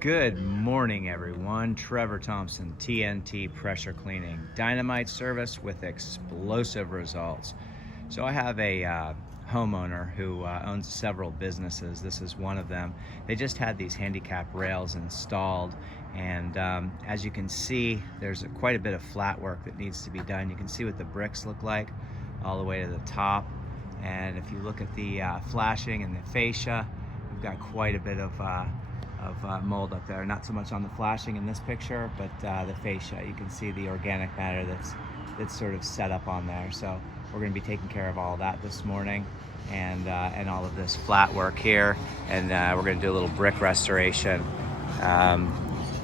Good morning, everyone. Trevor Thompson, TNT Pressure Cleaning. Dynamite service with explosive results. So I have a homeowner who owns several businesses. This is one of them. They just had these handicap rails installed, and as you can see, there's quite a bit of flat work that needs to be done. You can see what the bricks look like all the way to the top. And if you look at the flashing and the fascia, we've got quite a bit of mold up there. Not so much on the flashing in this picture, but the fascia. You can see the organic matter that's sort of set up on there. So we're going to be taking care of all of that this morning, and all of this flat work here, and we're going to do a little brick restoration.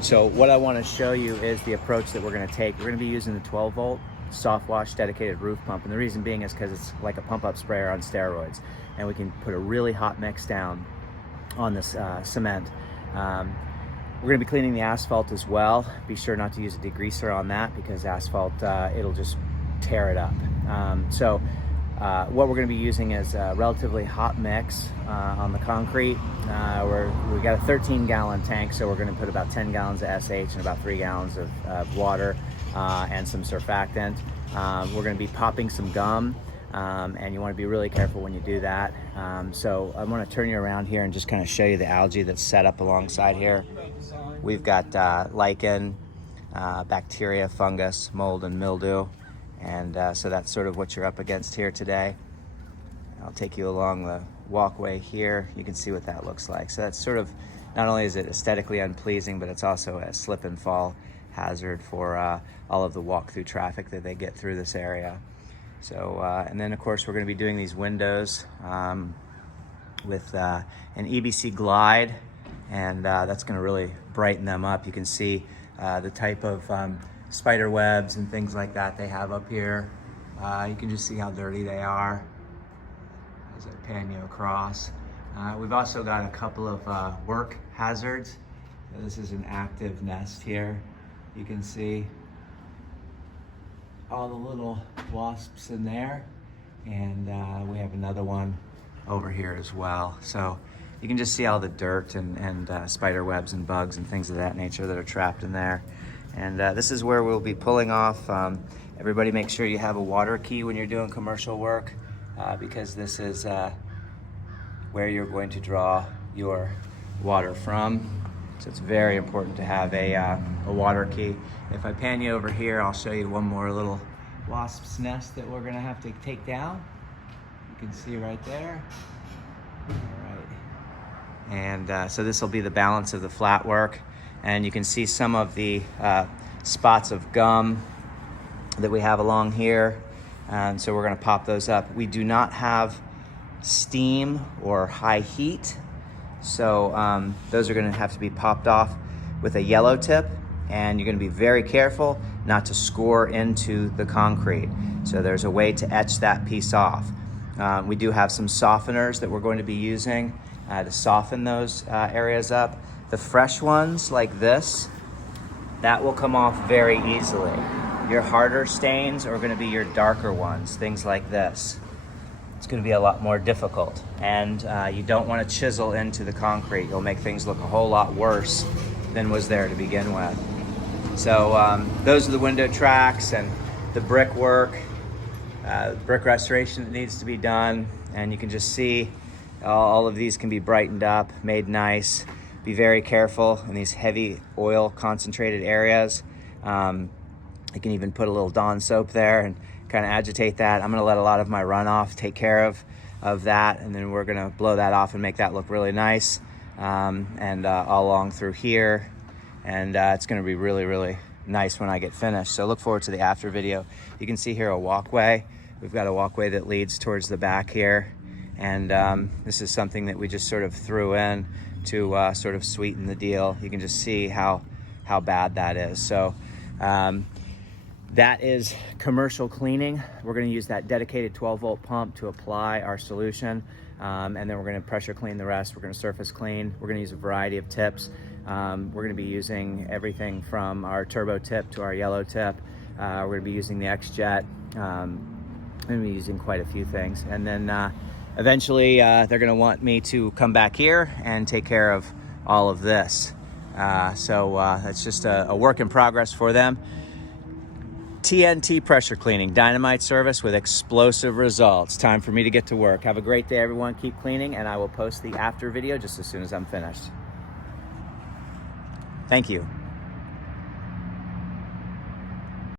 So what I want to show you is the approach that we're going to take. We're going to be using the 12-volt soft wash dedicated roof pump, and the reason being is because it's like a pump up sprayer on steroids, and we can put a really hot mix down on this cement. We're going to be cleaning the asphalt as well. Be sure not to use a degreaser on that, because asphalt, it'll just tear it up. What we're going to be using is a relatively hot mix on the concrete. We got a 13-gallon tank, so we're going to put about 10 gallons of SH and about 3 gallons of water and some surfactant. We're going to be popping some gum. And you want to be really careful when you do that. So I want to turn you around here and just kind of show you the algae that's set up alongside here. We've got lichen, bacteria, fungus, mold, and mildew. And so that's sort of what you're up against here today. I'll take you along the walkway here. You can see what that looks like. So that's sort of, not only is it aesthetically unpleasing, but it's also a slip and fall hazard for all of the walk-through traffic that they get through this area. So, and then of course we're going to be doing these windows with an EBC glide, and that's going to really brighten them up. You can see the type of spider webs and things like that they have up here. You can just see how dirty they are as I pan you across. We've also got a couple of work hazards. This is an active nest here. You can see all the little wasps in there, and we have another one over here as well. So you can just see all the dirt and spider webs and bugs and things of that nature that are trapped in there. And this is where we'll be pulling off. Everybody make sure you have a water key when you're doing commercial work, because this is where you're going to draw your water from. So it's very important to have a water key. If I pan you over here, I'll show you one more little wasp's nest that we're gonna have to take down. You can see right there. All right. And so this will be the balance of the flat work. And you can see some of the spots of gum that we have along here. And so we're gonna pop those up. We do not have steam or high heat, so those are gonna have to be popped off with a yellow tip, and you're gonna be very careful not to score into the concrete. So there's a way to etch that piece off. We do have some softeners that we're going to be using to soften those areas up. The fresh ones like this, that will come off very easily. Your harder stains are gonna be your darker ones, things like this. It's going to be a lot more difficult, and you don't want to chisel into the concrete. You'll make things look a whole lot worse than was there to begin with. So those are the window tracks and the brick work, brick restoration that needs to be done, and you can just see all of these can be brightened up, made nice. Be very careful in these heavy oil concentrated areas. You can even put a little Dawn soap there and kind of agitate that. I'm gonna let a lot of my runoff take care of that, and then we're gonna blow that off and make that look really nice, and all along through here, and it's gonna be really, really nice when I get finished. So look forward to the after video. You can see here a walkway. We've got a walkway that leads towards the back here, and this is something that we just sort of threw in to sort of sweeten the deal. You can just see how bad that is. So that is commercial cleaning. We're gonna use that dedicated 12-volt pump to apply our solution, and then we're gonna pressure clean the rest. We're gonna surface clean. We're gonna use a variety of tips. We're gonna be using everything from our turbo tip to our yellow tip. We're gonna be using the X-Jet. I'm gonna be using quite a few things. And then eventually they're gonna want me to come back here and take care of all of this. So it's just a work in progress for them. TNT pressure cleaning, dynamite service with explosive results. Time for me to get to work. Have a great day, everyone. Keep cleaning, and I will post the after video just as soon as I'm finished. Thank you.